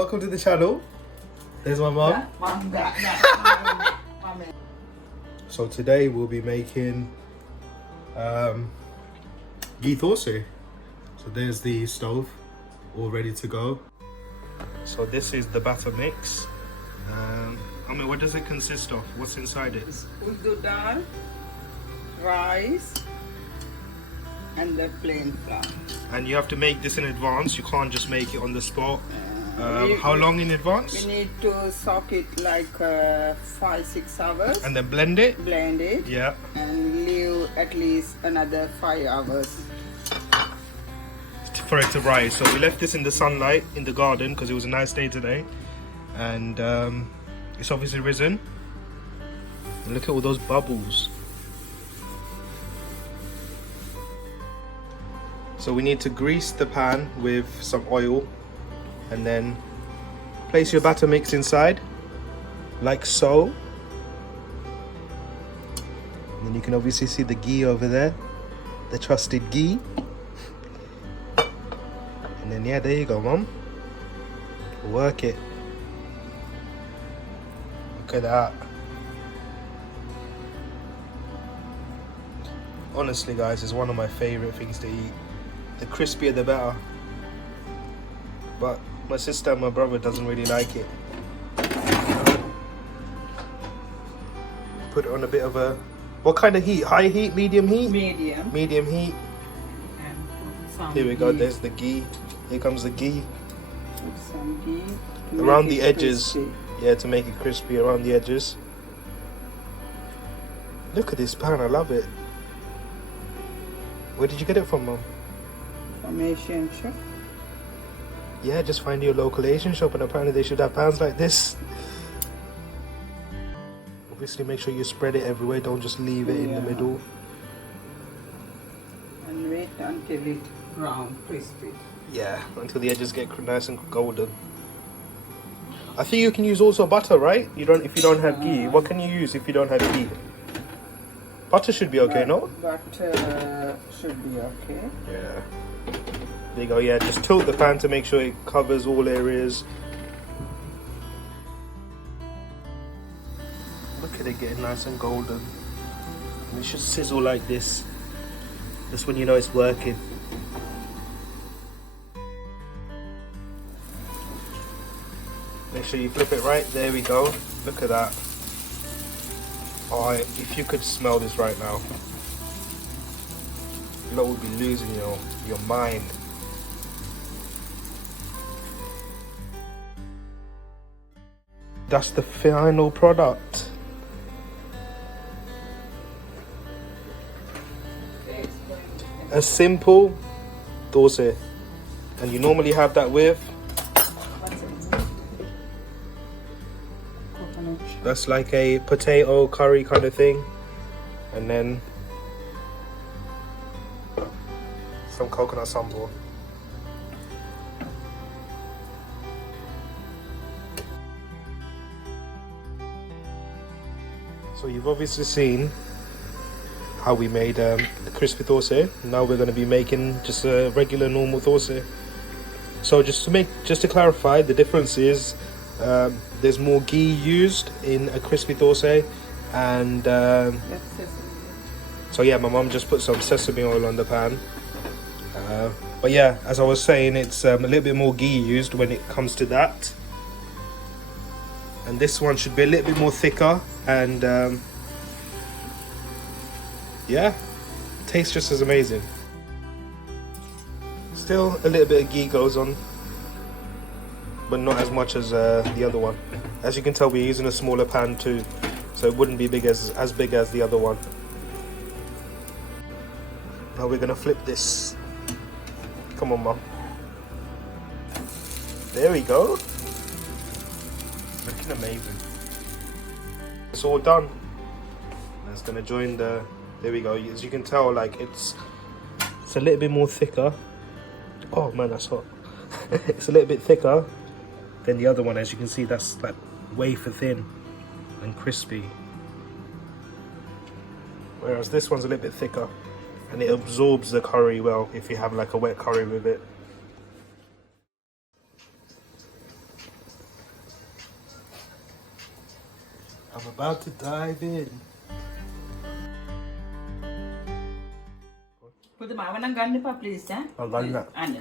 welcome to the channel. There's my mum. So today we'll be making ghee dosa. So there's the stove, all ready to go. So this is the batter mix. What does it consist of? What's inside it? Urdu dal, rice, and the plain flour. And you have to make this in advance. You can't just make it on the spot. How long in advance? You need to soak it like 5-6 hours. And then blend it? Blend it. Yeah. And leave at least another 5 hours. For it to rise. So we left this in the sunlight in the garden because it was a nice day today. And it's obviously risen. And look at all those bubbles. So we need to grease the pan with some oil and then place your batter mix inside like so. And then you can obviously see the ghee over there, the trusted ghee. And then yeah, there you go, Mum. Work it. Look at that. Honestly guys, it's one of my favorite things to eat. The crispier the better. But my sister and my brother doesn't really like it. Put it on a bit of a... What kind of heat? High heat? Medium heat? Medium. Medium heat. And put some Here we go, ghee. there's the ghee. Here comes the ghee. Put some ghee. Around the edges. Crispy. Yeah, to make it crispy around the edges. Look at this pan, I love it. Where did you get it from, Mum? From Asian shop. Yeah, just find your local Asian shop and apparently they should have pans like this. Obviously make sure you spread it everywhere, don't just leave it in the middle. And wait until it brown, crispy. Yeah, until the edges get nice and golden. I think you can use also butter, right? If you don't have ghee. What can you use if you don't have ghee? Butter should be okay, no? Butter should be okay. Yeah. There you go, yeah, just tilt the pan to make sure it covers all areas. Look at it getting nice and golden. And it should sizzle like this. That's when you know it's working. Make sure you flip it right, there we go. Look at that. Oh, if you could smell this right now, you lot would be losing your mind. That's the final product. A simple dosa. And you normally have that with? That's like a potato curry kind of thing. And then some coconut sambal. So you've obviously seen how we made the crispy dosa. Now we're going to be making just a regular normal dosa. So just to clarify, the difference is there's more ghee used in a crispy dosa, and so yeah, my mum just put some sesame oil on the pan. But yeah, as I was saying, it's a little bit more ghee used when it comes to that. And this one should be a little bit more thicker, and yeah, tastes just as amazing. Still a little bit of ghee goes on, but not as much as the other one. As you can tell, we're using a smaller pan too, so it wouldn't be as big as the other one. Now we're gonna flip this. Come on, Mum. There we go. Looking amazing. It's all done. It's gonna join the. There we go. As you can tell, like it's a little bit more thicker. Oh man, that's hot. It's a little bit thicker than the other one. As you can see, that's like wafer thin and crispy. Whereas this one's a little bit thicker, and it absorbs the curry well if you have like a wet curry with it. I'm about to dive in. Put the mawan ng ganda pa, please, ha? Ang ganda. Ano?